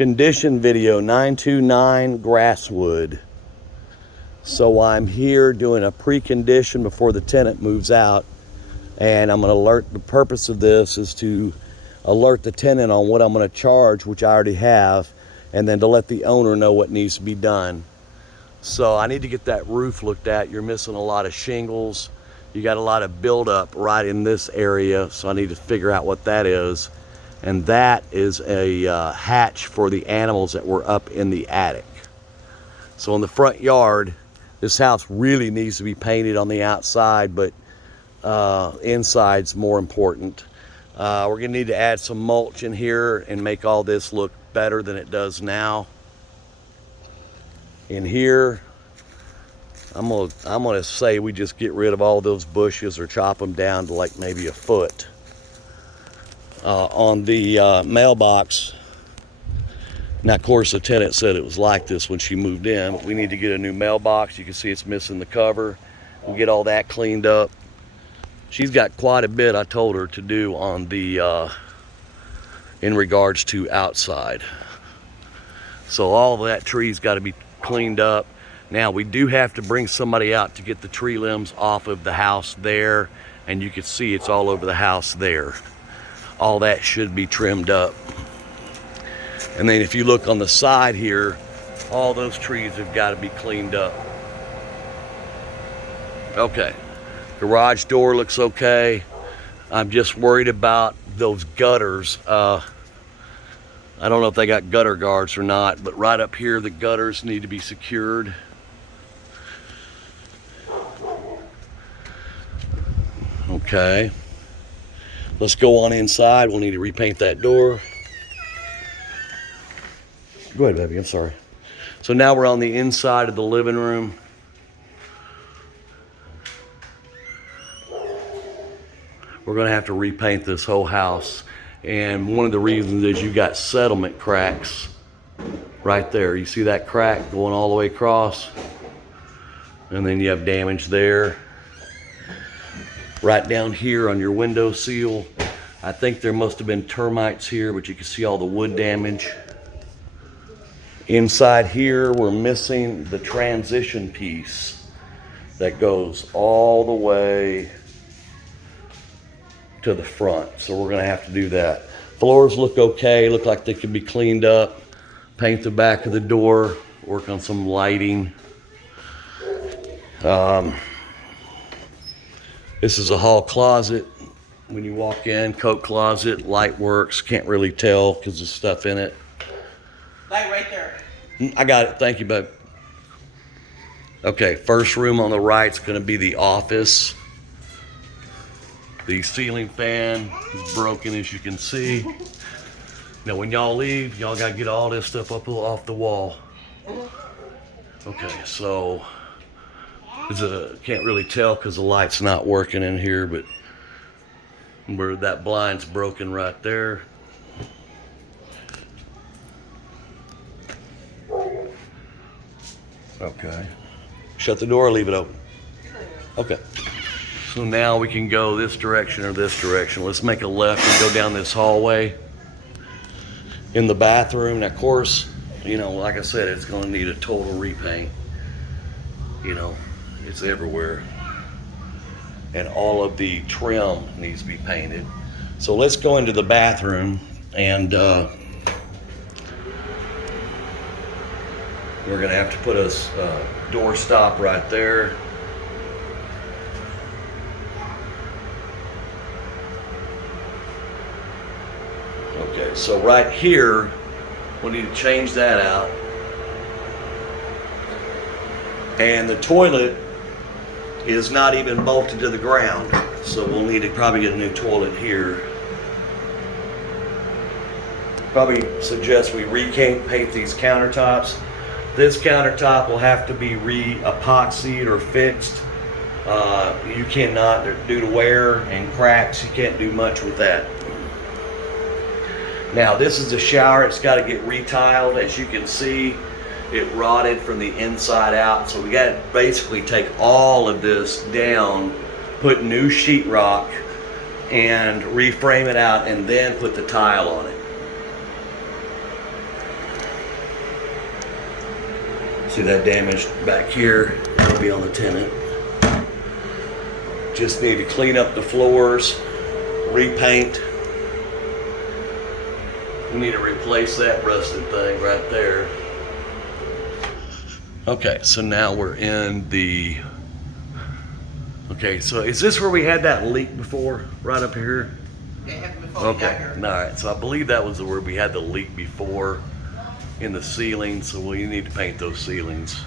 Condition video 929 Grasswood. So I'm here doing a precondition before the tenant moves out, and I'm going to alert. The purpose of this is to alert the tenant on what I'm going to charge, which I already have, and then to let the owner know what needs to be done. So I need to get that roof looked at. You're missing a lot of shingles. You got a lot of buildup right in this area, so I need to figure out what that is. And that is a hatch for the animals that were up in the attic. So in the front yard, this house really needs to be painted on the outside, but inside's more important. We're gonna need to add some mulch in here and make all this look better than it does now. In here, I'm gonna say we just get rid of all those bushes or chop them down to like maybe a foot. On the mailbox, now of course the tenant said it was like this when she moved in, but we need to get a new mailbox. You can see it's missing the cover. We'll get all that cleaned up. She's got quite a bit, I told her, to do on the in regards to outside. So all of that tree's got to be cleaned up. Now we do have to bring somebody out to get the tree limbs off of the house there, and you can see it's all over the house there. All that should be trimmed up. And then if you look on the side here, all those trees have got to be cleaned up. Okay, garage door looks okay. I'm just worried about those gutters. I don't know if they got gutter guards or not, but right up here the gutters need to be secured. Okay. Let's go on inside. We'll need to repaint that door. Go ahead, baby, I'm sorry. So now we're on the inside of the living room. We're gonna have to repaint this whole house. And one of the reasons is you got settlement cracks right there. You see that crack going all the way across? And then you have damage there. Right down here on your window seal, I think there must have been termites here, but you can see all the wood damage. Inside here, we're missing the transition piece that goes all the way to the front. So we're gonna have to do that. Floors look okay, look like they could be cleaned up. Paint the back of the door, work on some lighting. This is a hall closet. When you walk in, coat closet, light works. Can't really tell because there's stuff in it. Light right there. I got it, thank you, babe. Okay, first room on the right is gonna be the office. The ceiling fan is broken, as you can see. Now when y'all leave, y'all gotta get all this stuff up off the wall. Okay, so can't really tell because the light's not working in here, but where that blind's broken right there. Okay. Shut the door or leave it open? Okay. So now we can go this direction or this direction. Let's make a left and go down this hallway. In the bathroom, now of course, you know, like I said, it's gonna need a total repaint. You know, it's everywhere. And all of the trim needs to be painted. So let's go into the bathroom and we're gonna have to put a door stop right there. Okay, so right here, we need to change that out. And the toilet is not even bolted to the ground, so we'll need to probably get a new toilet here. Probably suggest we paint these countertops. This countertop will have to be re-epoxied or fixed. You cannot, due to wear and cracks, you can't do much with that. Now this is the shower. It's got to get retiled. As you can see, it rotted from the inside out. So we got to basically take all of this down, put new sheetrock, and reframe it out, and then put the tile on it. See that damage back here? It'll be on the tenant. Just need to clean up the floors, repaint. We need to replace that rusted thing right there. Okay, so now we're in the... Okay, so is this where we had that leak before? Right up here? It happened before we got Okay, here. all right, so I believe that was where we had the leak before in the ceiling, so we need to paint those ceilings.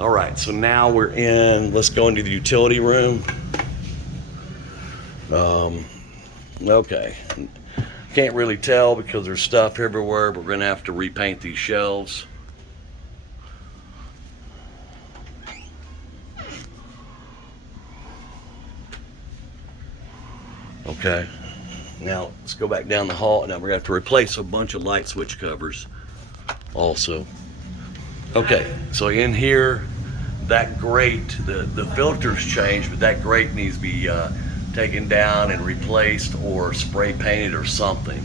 All right, so now we're in, let's go into the utility room. Okay, can't really tell because there's stuff everywhere, but we're gonna have to repaint these shelves. Okay, now let's go back down the hall. Now we're gonna have to replace a bunch of light switch covers also. Okay, so in here, that grate, the filter's changed, but that grate needs to be taken down and replaced or spray painted or something.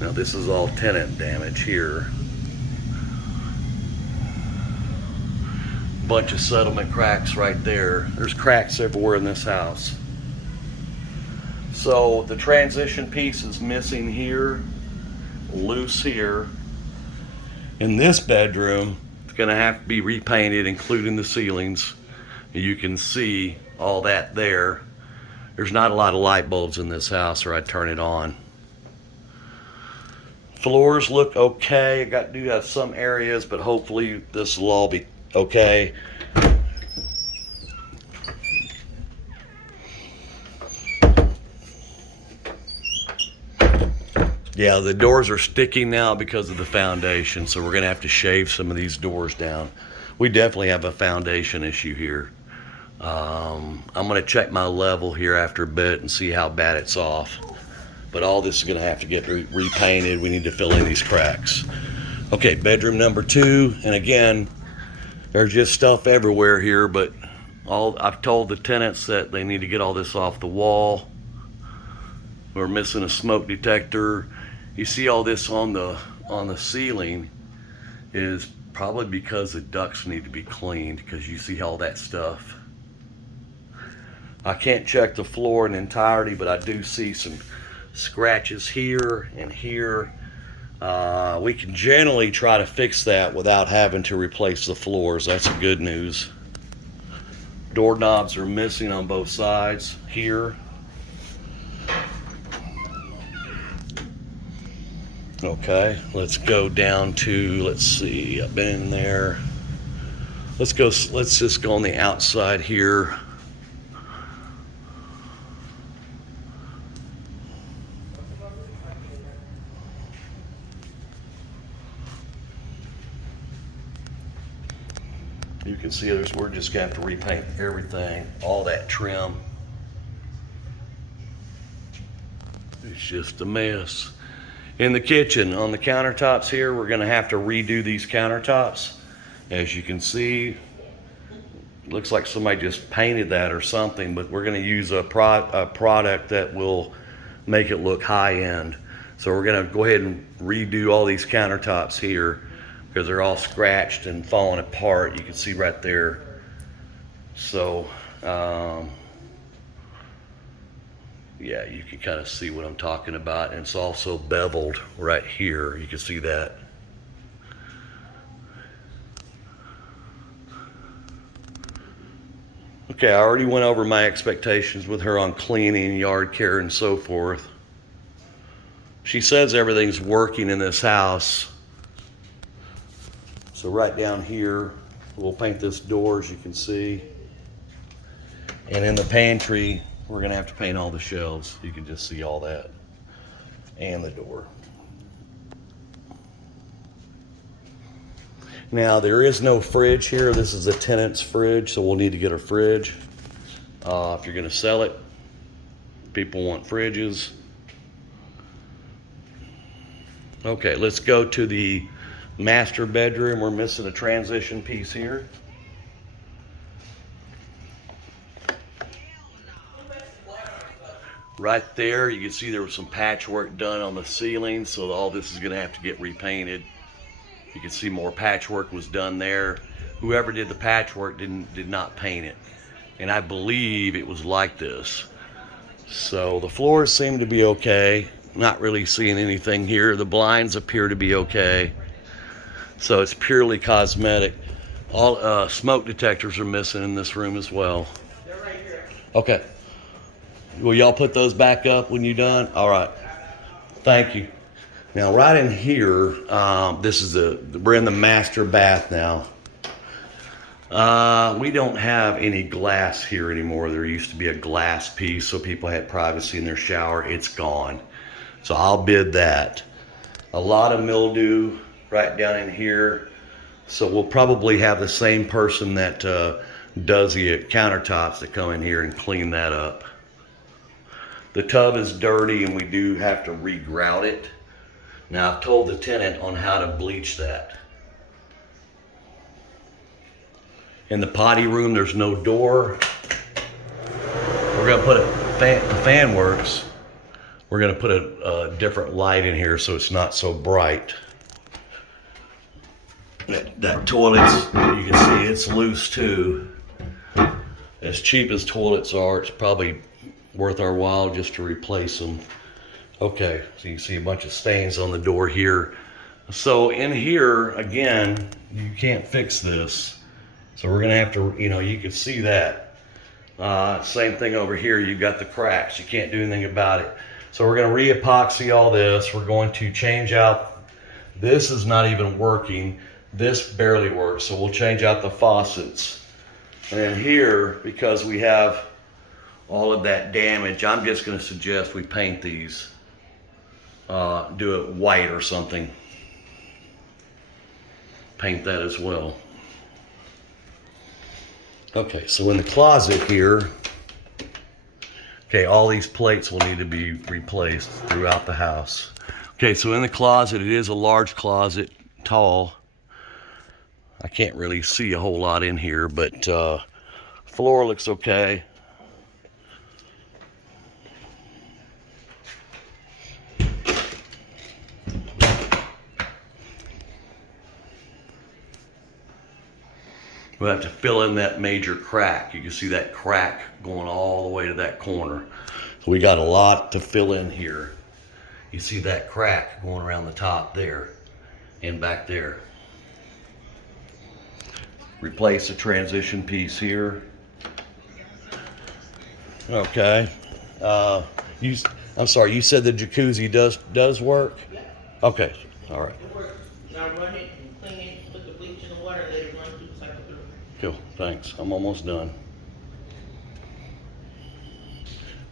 Now this is all tenant damage here. Bunch of settlement cracks right there. There's cracks everywhere in this house. So the transition piece is missing here, loose here. In this bedroom, it's gonna have to be repainted, including the ceilings. You can see all that there. There's not a lot of light bulbs in this house, or I'd turn it on. Floors look okay. I do have some areas, but hopefully this will all be okay. Yeah, the doors are sticking now because of the foundation, so we're gonna have to shave some of these doors down. We definitely have a foundation issue here. I'm gonna check my level here after a bit and see how bad it's off. But all this is gonna have to get repainted. We need to fill in these cracks. Okay, bedroom number 2, and again, there's just stuff everywhere here, but I've told the tenants that they need to get all this off the wall. We're missing a smoke detector. You see all this on the ceiling is probably because the ducts need to be cleaned, because you see all that stuff. I can't check the floor in entirety, but I do see some scratches here and here. We can generally try to fix that without having to replace the floors. That's the good news. Doorknobs are missing on both sides here. Okay, let's go down to, let's see, I've been in there. Let's just go on the outside here. You can see we're just gonna have to repaint everything, all that trim. It's just a mess. In the kitchen, on the countertops here, we're gonna have to redo these countertops. As you can see, it looks like somebody just painted that or something, but we're gonna use a product that will make it look high-end. So we're gonna go ahead and redo all these countertops here because they're all scratched and falling apart. You can see right there. So, yeah, you can kind of see what I'm talking about. And it's also beveled right here. You can see that. Okay, I already went over my expectations with her on cleaning, yard care, and so forth. She says everything's working in this house. So right down here, we'll paint this door, as you can see. And in the pantry, we're gonna have to paint all the shelves. You can just see all that. And the door. Now, there is no fridge here. This is a tenant's fridge, so we'll need to get a fridge. If you're gonna sell it, people want fridges. Okay, let's go to the master bedroom. We're missing a transition piece here. Right there, you can see there was some patchwork done on the ceiling, so all this is gonna have to get repainted. You can see more patchwork was done there. Whoever did the patchwork did not paint it. And I believe it was like this. So the floors seem to be okay. Not really seeing anything here. The blinds appear to be okay. So it's purely cosmetic. All smoke detectors are missing in this room as well. They're right here. Okay. Will y'all put those back up when you're done? All right. Thank you. Now, right in here, we're in the master bath now. We don't have any glass here anymore. There used to be a glass piece so people had privacy in their shower. It's gone. So I'll bid that. A lot of mildew right down in here. So we'll probably have the same person that does the countertops to come in here and clean that up. The tub is dirty and we do have to re-grout it. Now I've told the tenant on how to bleach that. In the potty room, there's no door. We're gonna put the fan works. We're gonna put a different light in here so it's not so bright. That toilet's, you can see it's loose too. As cheap as toilets are, it's probably worth our while just to replace them. Okay, so you can see a bunch of stains on the door here. So in here, again, you can't fix this. So we're gonna have to, you can see that. Same thing over here, you've got the cracks. You can't do anything about it. So we're gonna re-epoxy all this. We're going to change out, this is not even working. This barely works, so we'll change out the faucets. And then here, because we have all of that damage, I'm just gonna suggest we paint these. Do it white or something. Paint that as well. Okay, so in the closet here, okay, all these plates will need to be replaced throughout the house. Okay, so in the closet, it is a large closet, tall. I can't really see a whole lot in here, but floor looks okay. We'll have to fill in that major crack. You can see that crack going all the way to that corner. So we got a lot to fill in here. You see that crack going around the top there and back there. Replace the transition piece here. Okay. I'm sorry, you said the jacuzzi does work? Yeah. Okay, all right. It works. Now run it and clean it, put the bleach in the water, let it run through the cycle through. Cool, thanks. I'm almost done.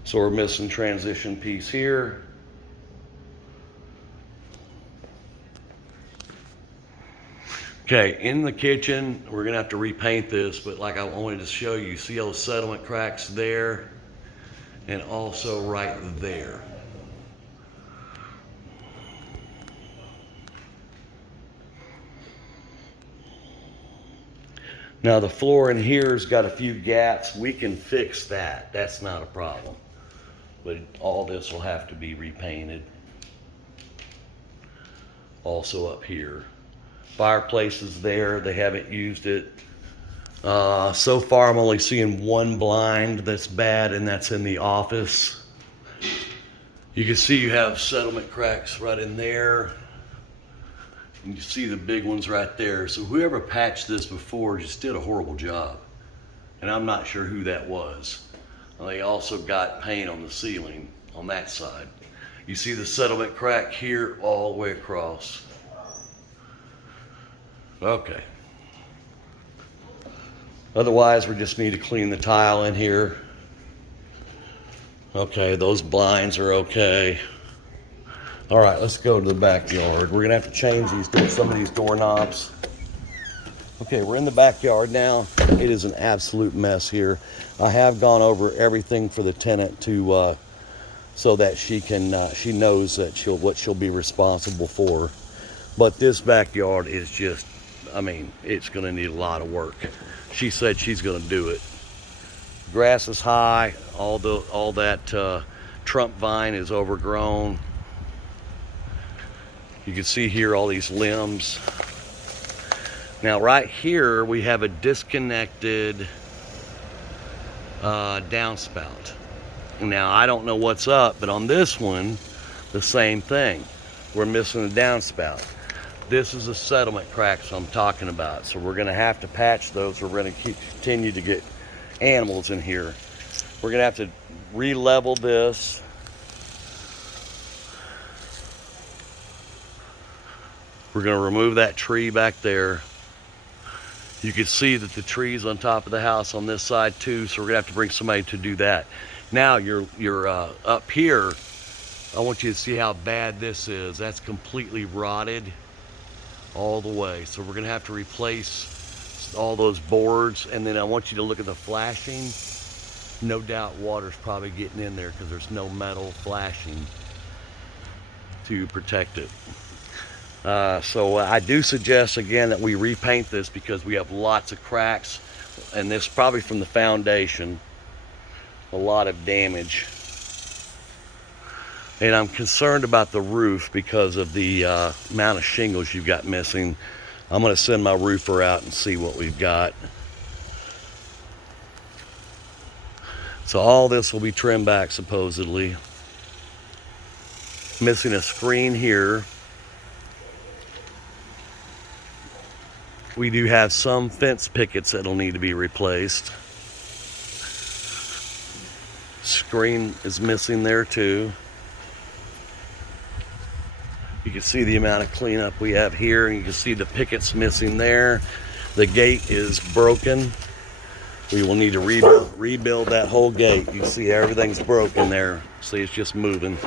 So we're missing transition piece here. Okay, in the kitchen, we're gonna have to repaint this, but like I wanted to show you, see those settlement cracks there? And also right there. Now the floor in here's got a few gaps. We can fix that. That's not a problem. But all this will have to be repainted. Also up here. Fireplace is there. They haven't used it. So far I'm only seeing one blind that's bad, and that's in the office. You can see you have settlement cracks right in there. You can see the big ones right there. So whoever patched this before just did a horrible job. And I'm not sure who that was. They also got paint on the ceiling on that side. You see the settlement crack here all the way across. Okay. Otherwise, we just need to clean the tile in here. Okay, those blinds are okay. All right, let's go to the backyard. We're gonna have to change some of these doorknobs. Okay, we're in the backyard now. It is an absolute mess here. I have gone over everything for the tenant to so that she knows that what she'll be responsible for. But this backyard is just, it's gonna need a lot of work. She said she's gonna do it. Grass is high. All that Trump vine is overgrown. You can see here all these limbs. Now right here we have a disconnected downspout. Now I don't know what's up, but on this one, the same thing. We're missing the downspout. This is the settlement cracks I'm talking about. So we're gonna have to patch those. We're gonna continue to get animals in here. We're gonna have to re-level this. We're gonna remove that tree back there. You can see that the tree's on top of the house on this side too, so we're gonna have to bring somebody to do that. Now you're up here. I want you to see how bad this is. That's completely rotted all the way. So we're gonna have to replace all those boards, and then I want you to look at the flashing. No doubt water's probably getting in there because there's no metal flashing to protect it. So I do suggest again that we repaint this because we have lots of cracks, and this probably from the foundation, a lot of damage. And I'm concerned about the roof because of the amount of shingles you've got missing. I'm going to send my roofer out and see what we've got. So all this will be trimmed back supposedly. Missing a screen here. We do have some fence pickets that'll need to be replaced. Screen is missing there too. You can see the amount of cleanup we have here, and you can see the pickets missing there. The gate is broken. We will need to rebuild that whole gate. You see everything's broken there. See, it's just moving.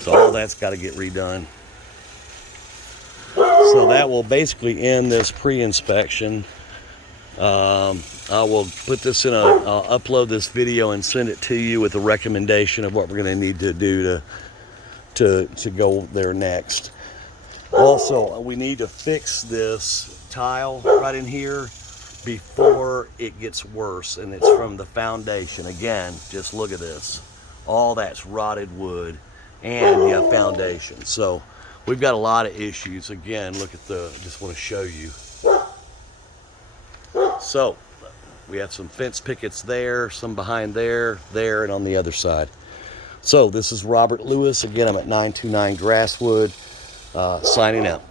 So all that's got to get redone. So that will basically end this pre-inspection. I will put this in I'll upload this video and send it to you with a recommendation of what we're going to need to do to go there next. Also, we need to fix this tile right in here before it gets worse, and it's from the foundation. Again, just look at this. All that's rotted wood and you have foundation. So we've got a lot of issues. Again, look at just want to show you. So we have some fence pickets there, some behind there, and on the other side. So this is Robert Lewis. Again, I'm at 929 Grasswood, signing out.